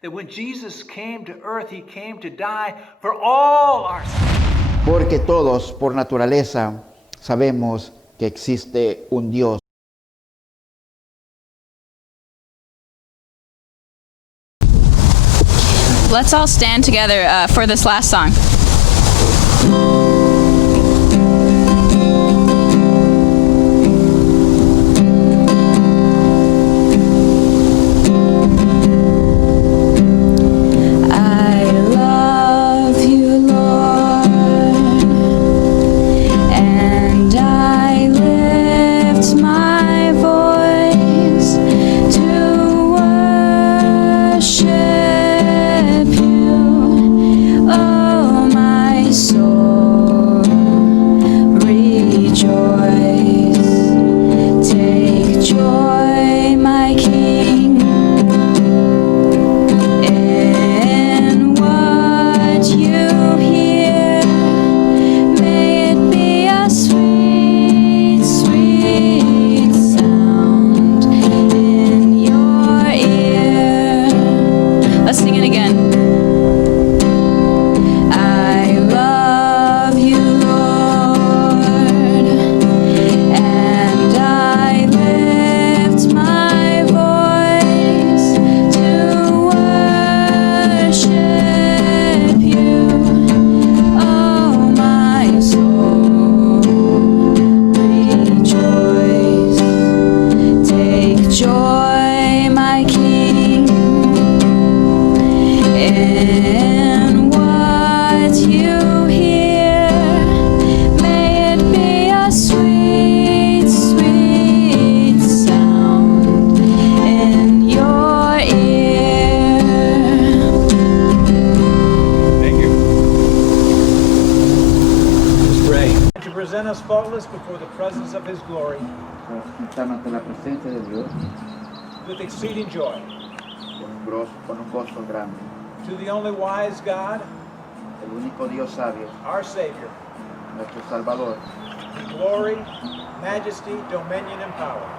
That when Jesus came to earth, He came to die for all our sins. Porque todos, por naturaleza, sabemos que existe un Dios. Let's all stand together for this last song. Present us faultless before the presence of His glory Ante la presencia de Dios with exceeding joy. con un gozo grande. To the only wise God, El único Dios sabio, our Savior, nuestro Salvador, glory, majesty, dominion, and power.